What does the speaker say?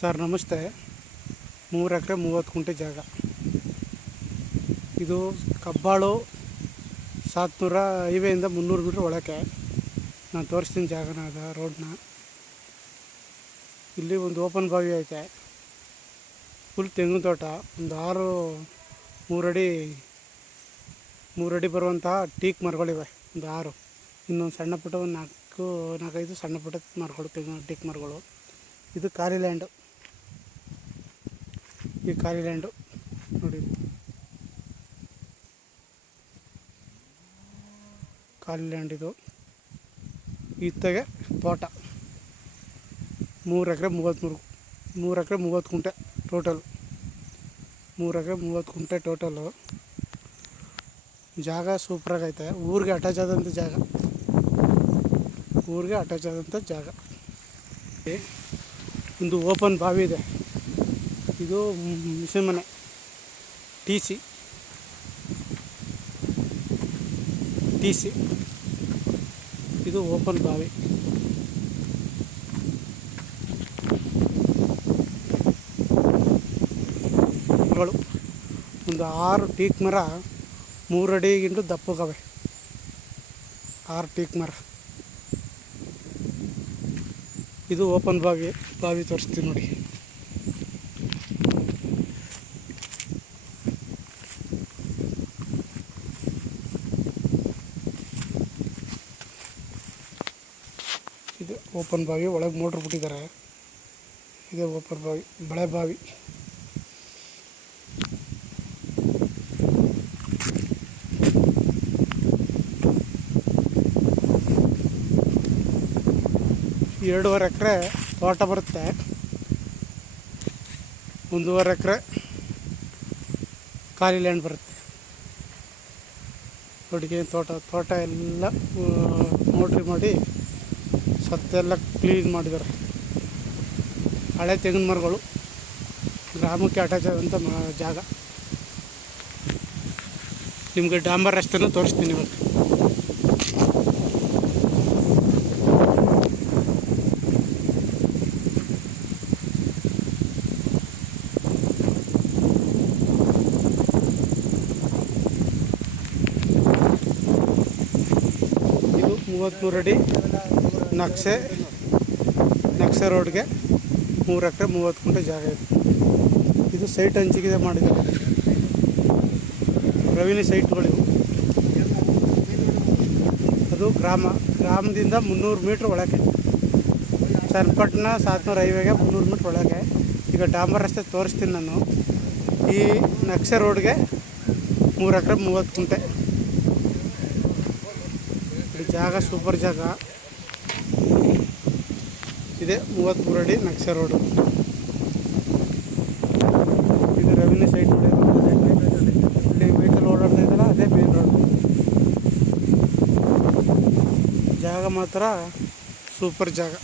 Sir ನಮಸ್ತೆ. 3 ಎಕರೆ 30 ಗುಂಟೆ ಜಾಗ. ಇದು ಕಬ್ಬಾಳು ಸಾತ್ನೂರ ಹೈವೇಯಿಂದ 300 ಮೀಟ್ರ್ ಒಳಗೆ ನಾನು ತೋರಿಸ್ತೀನಿ ಜಾಗನ. ಅದ ರೋಡ್ನ ಇಲ್ಲಿ ಒಂದು ಓಪನ್ ಬಾವಿ ಐತೆ, ಫುಲ್ ತೆಂಗಿನ ತೋಟ, ಒಂದು 3 ಅಡಿ ಬರುವಂತಹ ಟೀಕ್ ಮರಗಳಿವೆ, ಒಂದು 6. ಇನ್ನೊಂದು ಸಣ್ಣ ಪುಟ್ಟ ಒಂದು 4-5 ಸಣ್ಣ ಪುಟ್ಟ ಮರಗಳು, ತೆಂಗಿನ ಟೀಕ್ ಮರಗಳು. ಇದು ಖಾಲಿ ಲ್ಯಾಂಡು. ಈ ಖಾಲಿ ಲ್ಯಾಂಡು ನೋಡಿ, ಖಾಲಿ ಲ್ಯಾಂಡ್ ಇದು. ಇತ್ತಗೆ ತೋಟ 3 ಎಕರೆ 30 ಗುಂಟೆ ಟೋಟಲ್. 3 ಎಕರೆ 30 ಗುಂಟೆ ಟೋಟಲು. ಜಾಗ ಸೂಪರಾಗೈತೆ. ಊರಿಗೆ ಅಟ್ಯಾಚ್ ಆದಂಥ ಜಾಗ. ಒಂದು ಓಪನ್ ಬಾವಿ ಇದೆ. ಇದು ಮಿಷನ್ ಮನೆ, ಟಿ ಸಿ. ಇದು ಓಪನ್ ಬಾವಿ. ಒಂದು 6 ಟೀಕ್ ಮರ 3 ಅಡಿಗಿಂತ ದಪ್ಪಗವೆ. 6 ಟೀಕ್ ಮರ. ಇದು ಓಪನ್ ಬಾವಿ ತೋರಿಸ್ತೀನಿ ನೋಡಿ. ಇದು ಓಪನ್ ಬಾವಿ, ಒಳಗೆ ಮೋಟ್ರ್ ಬಿಟ್ಟಿದ್ದಾರೆ. ಇದೇ ಓಪನ್ ಬಾವಿ, ಬಳೆ ಬಾವಿ. ಎರಡೂವರೆ ಎಕರೆ ತೋಟ ಬರುತ್ತೆ. 1.5 ಎಕರೆ ಖಾಲಿ ಲ್ಯಾಂಡ್ ಬರುತ್ತೆ. ಅಡುಗೆ ತೋಟ ಎಲ್ಲ ಮೋಟ್ರಿ ಮಾಡಿ ಸತ್ತೆಲ್ಲ ಕ್ಲೀನ್ ಮಾಡಿದ್ದಾರೆ. ಹಳೆ ತೆಂಗಿನ ಮರಗಳು, ಗ್ರಾಮಕ್ಕೆ ಅಟ್ಯಾಚ್ ಆದಂಥ ಜಾಗ. ನಿಮಗೆ ಡಾಂಬರ್ ರಸ್ತೆನೂ ತೋರಿಸ್ತೀನಿ ಇವಾಗ. ಇದು 33 ಅಡಿ ನಕ್ಷೆ ರೋಡ್ಗೆ 3 ಎಕರೆ 30 ಗುಂಟೆ ಜಾಗ ಇದೆ. ಇದು ಸೈಟ್ ಹಂಚಿಕೆ ಮಾಡಿದ್ದಾರೆ, ರೆವಿನ್ಯೂ ಸೈಟ್ಗಳಿವು. ಅದು ಗ್ರಾಮದಿಂದ 300 ಮೀಟ್ರ್ ಒಳಗೆ, ಚನ್ನಪಟ್ಟಣ ಸಾತ್ನೂರ ಹೈವೇಗೆ 300 ಮೀಟ್ರ್ ಒಳಗೆ. ಈಗ ಡಾಂಬರ್ ರಸ್ತೆ ತೋರಿಸ್ತೀನಿ ನಾನು. ಈ ನಕ್ಷೆ ರೋಡ್ಗೆ 3 ಎಕರೆ 30 ಗುಂಟೆ. ಜಾಗ ಸೂಪರ್ ಜಾಗ ಇದೆ. 33 ಅಡಿ ನಕ್ಷೆ ರೋಡು. ಇದು ರೆವಿನ್ಯೂ ಸೈಟ್ ಇಲ್ಲಿ ವೆಹಿಕಲ್ ಓಡಾಡ್ತಾ ಇದ್ದಲ್ಲ, ಅದೇ ಮೇನ್ ರೋಡ್. ಜಾಗ ಮಾತ್ರ ಸೂಪರ್ ಜಾಗ.